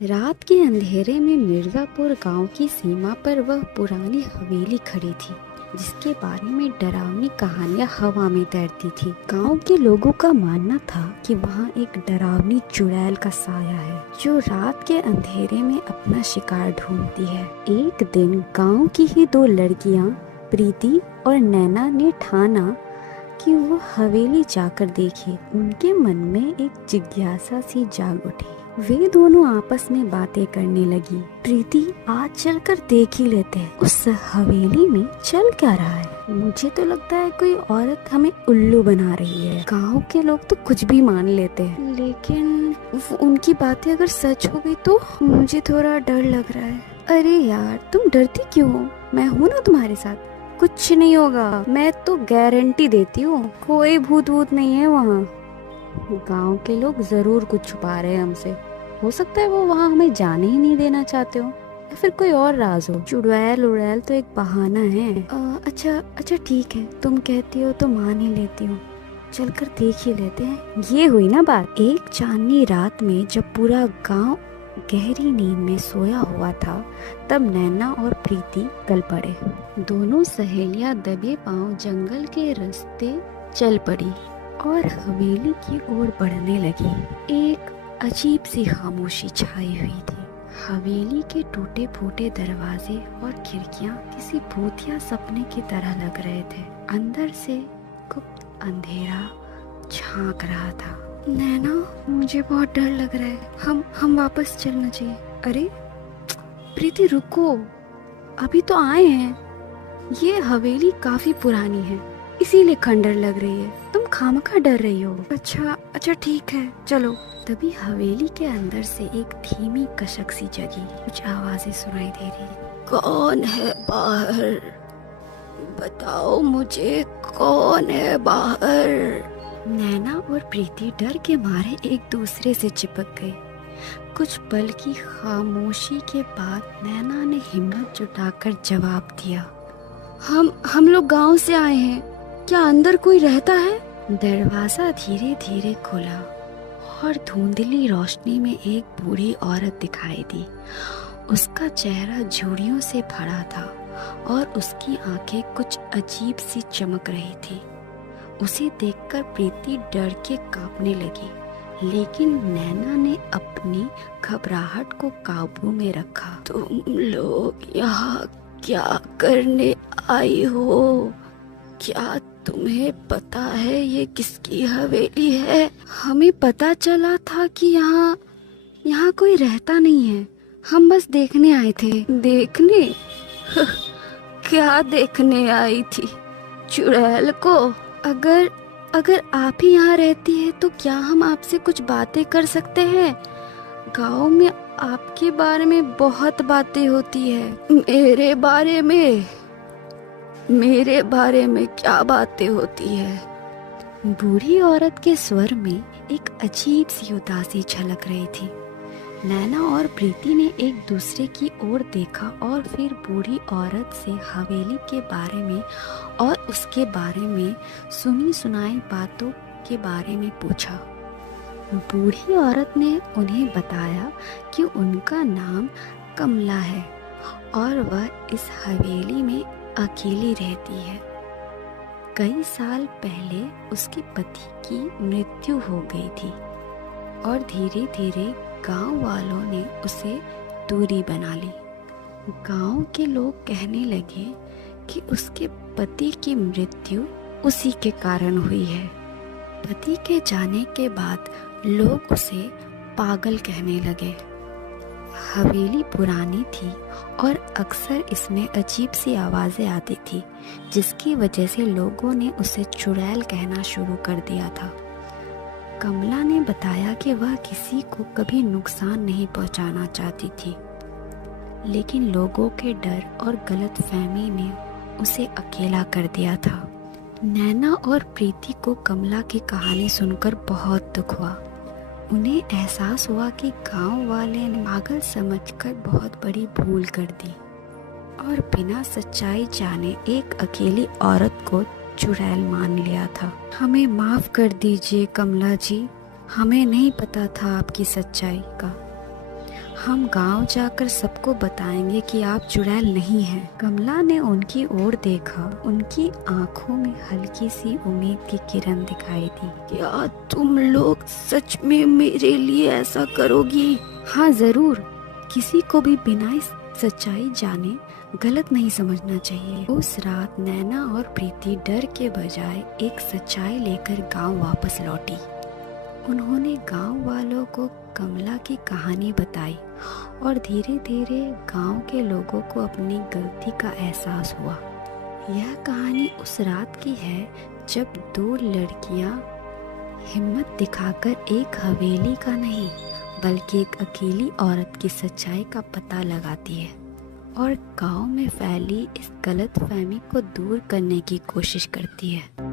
रात के अंधेरे में मिर्जापुर गांव की सीमा पर वह पुरानी हवेली खड़ी थी, जिसके बारे में डरावनी कहानियां हवा में तैरती थी। गांव के लोगों का मानना था कि वहां एक डरावनी चुड़ैल का साया है, जो रात के अंधेरे में अपना शिकार ढूंढती है। एक दिन गांव की ही दो लड़कियां प्रीति और नैना ने ठाना कि वो हवेली जाकर देखे। उनके मन में एक जिज्ञासा सी जाग उठी। वे दोनों आपस में बातें करने लगी। प्रीति, आज चलकर देख ही लेते हैं, उस हवेली में चल क्या रहा है। मुझे तो लगता है कोई औरत हमें उल्लू बना रही है। गांव के लोग तो कुछ भी मान लेते हैं, लेकिन उनकी बातें अगर सच हो गई तो मुझे थोड़ा डर लग रहा है। अरे यार, तुम डरती क्यों हो? मैं हूँ ना तुम्हारे साथ, कुछ नहीं होगा। मैं तो गारंटी देती हूँ, कोई भूत वूत नहीं है वहाँ। गांव के लोग जरूर कुछ छुपा रहे हैं हमसे। हो सकता है वो वहाँ हमें जाने ही नहीं देना चाहते हो, या फिर कोई और राज हो। चुड़ैल उड़ैल तो एक बहाना है। अच्छा ठीक है, तुम कहती हो तो मान ही लेती हूँ। चलकर देख ही लेते हैं। ये हुई ना बात। एक चांदनी रात में जब पूरा गांव गहरी नींद में सोया हुआ था, तब नैना और प्रीति चल पड़े। दोनों सहेलियां दबे पांव जंगल के रास्ते चल पड़ी और हवेली की ओर बढ़ने लगी। एक अजीब सी खामोशी छाई हुई थी। हवेली के टूटे फूटे दरवाजे और खिड़कियां किसी भूतिया सपने की तरह लग रहे थे। अंदर से गुप्त अंधेरा झांक रहा था। नैना, मुझे बहुत डर लग रहा है। हम वापस चलना चाहिए। अरे प्रीति, रुको, अभी तो आए हैं। ये हवेली काफी पुरानी है, इसीलिए खंडर लग रही है। तुम खामखा डर रही हो। अच्छा ठीक है, चलो। तभी हवेली के अंदर से एक धीमी कशक सी जगी। कुछ आवाजें सुनाई दे रही। कौन है बाहर? बताओ मुझे, कौन है बाहर? नैना और प्रीति डर के मारे एक दूसरे से चिपक गए। कुछ पल की खामोशी के बाद नैना ने हिम्मत जुटाकर जवाब दिया। हम लोग गांव से आए हैं, क्या अंदर कोई रहता है? दरवाजा धीरे धीरे खुला और धुंधली रोशनी में एक बूढ़ी औरत दिखाई दी। उसका चेहरा झुर्रियों से भरा था और उसकी आंखें कुछ अजीब सी चमक रही थी। उसे देखकर प्रीति डर के कांपने लगी, लेकिन नैना ने अपनी घबराहट को काबू में रखा। तुम लोग यहाँ क्या करने आई हो? क्या तुम्हें पता है ये किसकी हवेली है? हमें पता चला था कि यहाँ कोई रहता नहीं है। हम बस देखने आए थे। देखने? क्या देखने आई थी? चुड़ैल को? अगर आप ही यहाँ रहती है तो क्या हम आपसे कुछ बातें कर सकते हैं? गांव में आपके बारे में बहुत बातें होती है। मेरे बारे में क्या बातें होती है? बूढ़ी औरत के स्वर में एक अजीब सी उदासी झलक रही थी। नैना और प्रीति ने एक दूसरे की ओर देखा और फिर बूढ़ी औरत से हवेली के बारे में और उसके बारे में सुनी सुनाई बातों के बारे में पूछा। बूढ़ी औरत ने उन्हें बताया कि उनका नाम कमला है और वह इस हवेली में अकेली रहती है। कई साल पहले उसके पति की मृत्यु हो गई थी और धीरे धीरे गांव वालों ने उसे दूरी बना ली। गांव के लोग कहने लगे कि उसके पति की मृत्यु उसी के कारण हुई है। पति के जाने के बाद लोग उसे पागल कहने लगे। हवेली पुरानी थी और अक्सर इसमें अजीब सी आवाजें आती थी, जिसकी वजह से लोगों ने उसे चुड़ैल कहना शुरू कर दिया था। कमला ने बताया कि वह किसी को कभी नुकसान नहीं पहुंचाना चाहती थी, लेकिन लोगों के डर और गलतफहमी ने उसे अकेला कर दिया था। नैना और प्रीति को कमला की कहानी सुनकर बहुत दुख हुआ। उन्हें एहसास हुआ कि गांव वाले ने पागल समझकर बहुत बड़ी भूल कर दी और बिना सच्चाई जाने एक अकेली औरत को चुड़ैल मान लिया था। हमें माफ कर दीजिए कमला जी, हमें नहीं पता था आपकी सच्चाई का। हम गांव जाकर सबको बताएंगे कि आप चुड़ैल नहीं हैं। कमला ने उनकी ओर देखा। उनकी आंखों में हल्की सी उम्मीद की किरण दिखाई दी। क्या तुम लोग सच में मेरे लिए ऐसा करोगी? हाँ जरूर। किसी को भी बिना इस सच्चाई जाने गलत नहीं समझना चाहिए। उस रात नैना और प्रीति डर के बजाय एक सच्चाई लेकर गांव वापस लौटी। उन्होंने गांव वालों को कमला की कहानी बताई और धीरे धीरे गांव के लोगों को अपनी गलती का एहसास हुआ। यह कहानी उस रात की है जब दो लड़कियां हिम्मत दिखाकर एक हवेली का नहीं बल्कि एक अकेली औरत की सच्चाई का पता लगाती है और गांव में फैली इस गलतफहमी को दूर करने की कोशिश करती है।